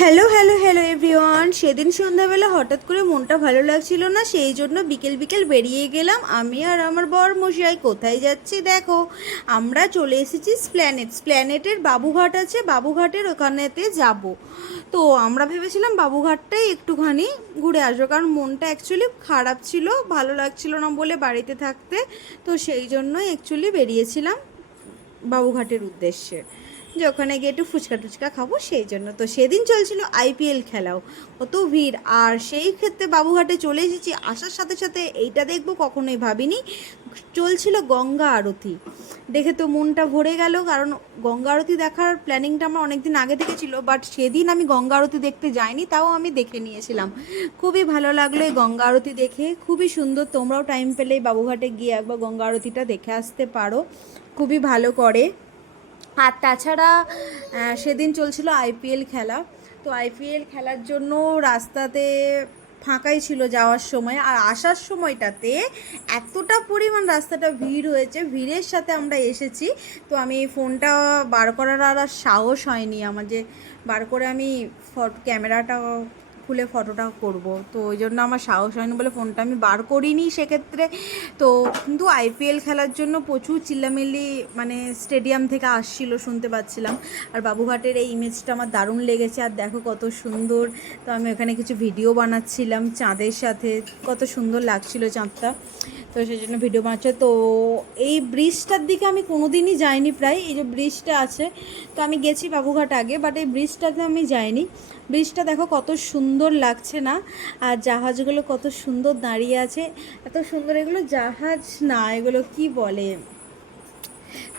Hello hello hello everyone. সেদিন সন্ধ্যাবেলা হঠাৎ করে মনটা ভালো লাগছিল না, সেই জন্য বিকেল বিকেল বেরিয়ে গেলাম আমি আর আমার বর মশাই। কোথায় যাচ্ছি দেখো, আমরা চলে এসেছি স্প্ল্যানেটের বাবুঘাট আছে, বাবুঘাটের ওখানেতে যাব। তো আমরা ভেবেছিলাম বাবুঘাটটাই একটুখানি ঘুরে আসবো, কারণ মনটা অ্যাকচুয়ালি খারাপ ছিল, ভালো লাগছিল না বলে বাড়িতে থাকতে। তো সেই জন্যই অ্যাকচুয়ালি বেরিয়েছিলাম বাবুঘাটের উদ্দেশ্যে, যে ওখানে গিয়ে একটু ফুচকা টুচকা খাবো সেই জন্য। তো সেদিন চলছিল আইপিএল খেলাও, কত ভিড়। আর সেই ক্ষেত্রে বাবুঘাটে চলে এসেছি, আসার সাথে সাথে এইটা দেখবো কখনোই ভাবিনি, চলছিল গঙ্গা আরতি। দেখে তো মনটা ভরে গেল, কারণ গঙ্গা আরতি দেখার প্ল্যানিংটা আমার অনেক দিন আগে থেকে ছিল, বাট সেদিন আমি গঙ্গা আরতি দেখতে যাইনি, তাও আমি দেখে নিয়েছিলাম। খুবই ভালো লাগলো এই গঙ্গা আরতি দেখে, খুবই সুন্দর। তোমরাও টাইম পেলে বাবুঘাটে গিয়ে একবার গঙ্গা আরতিটা দেখে আসতে পারো, খুবই ভালো করে। আর তাছাড়া সেদিন চলছিল আইপিএল খেলা, তো আইপিএল খেলার জন্য রাস্তাতে ফাঁকাই ছিল যাওয়ার সময়, আর আসার সময়টাতে এতটা পরিমাণ রাস্তাটা ভিড় হয়েছে, ভিড়ের সাথে আমরা এসেছি। তো আমি ফোনটা বার করার আর সাহস হয়নি আমার, যে বার করে আমি ক্যামেরাটা খুলে ফটোটা করব, তো ওই জন্য আমার সাহস হয়নি বলে ফোনটা আমি বার করিনি সেক্ষেত্রে। তো কিন্তু আইপিএল খেলার জন্য প্রচুর চিল্লামিল্লি মানে স্টেডিয়াম থেকে আসছিল, শুনতে পাচ্ছিলাম। আর বাবুঘাটের এই ইমেজটা আমার দারুণ লেগেছে, আর দেখো কত সুন্দর। তো আমি ওখানে কিছু ভিডিও বানাচ্ছিলাম চাঁদের সাথে, কত সুন্দর লাগছিল চাঁদটা, তো সেই জন্য ভিডিও বানাচ্ছে। তো এই ব্রিজটার দিকে আমি কোনো দিনই যাইনি প্রায়, এই যে ব্রিজটা আছে, তো আমি গেছি বাবুঘাট আগে, বাট এই ব্রিজটাতে আমি যাইনি। ব্রিজটা দেখো কত সুন্দর লাগছে না, আর জাহাজগুলো কত সুন্দর দাঁড়িয়ে আছে, এত সুন্দর। এগুলো জাহাজ না, এগুলো কি বলে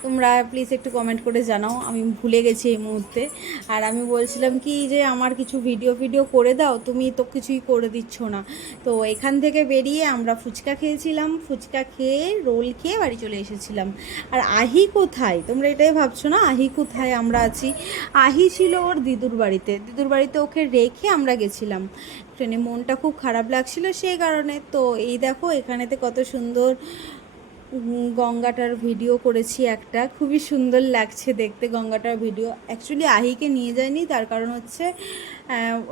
তোমরা প্লিজ একটু কমেন্ট করে জানাও, আমি ভুলে গেছি এই মুহূর্তে। আর আমি বলছিলাম কি যে আমার কিছু ভিডিও করে দাও, তুমি তো কিছুই করে দিচ্ছ না। তো এখান থেকে বেরিয়ে আমরা ফুচকা খেয়েছিলাম, ফুচকা খেয়ে রোল খেয়ে বাড়ি চলে এসেছিলাম। আর আহি কোথায়, তোমরা এটাই ভাবছো না আহি কোথায় আমরা আছি? আহি ছিল ওর দিদুর বাড়িতে ওকে রেখে আমরা গেছিলাম ট্রেনে। মনটা খুব খারাপ লাগছিল সেই কারণে। তো এই দেখো এখানেতে কত সুন্দর গঙ্গাটার ভিডিও করেছি একটা, খুবই সুন্দর লাগছে দেখতে গঙ্গাটার ভিডিও। অ্যাকচুয়ালি আহিকে নিয়ে যায়নি, তার কারণ হচ্ছে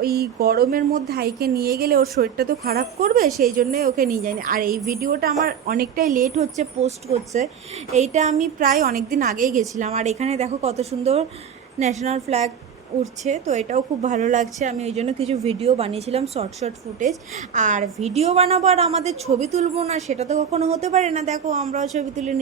ওই গরমের মধ্যে আহিকে নিয়ে গেলে ওর শরীরটা তো খারাপ করবে, সেই জন্যই ওকে নিয়ে যায়নি। আর এই ভিডিওটা আমার অনেকটাই লেট হচ্ছে পোস্ট করছে, এইটা আমি প্রায় অনেক দিন আগেই গেছিলাম। আর এখানে দেখো কত সুন্দর ন্যাশনাল ফ্ল্যাগ উঠছে, তো এটাও খুব ভালো লাগছে। আমি ওই জন্য কিছু ভিডিও বানিয়েছিলাম, শর্ট ফুটেজ। আর ভিডিও বানাবো আর আমাদের ছবি তুলবো না, সেটা তো কখনো হতে পারে না। দেখো আমরাও ছবি তুলে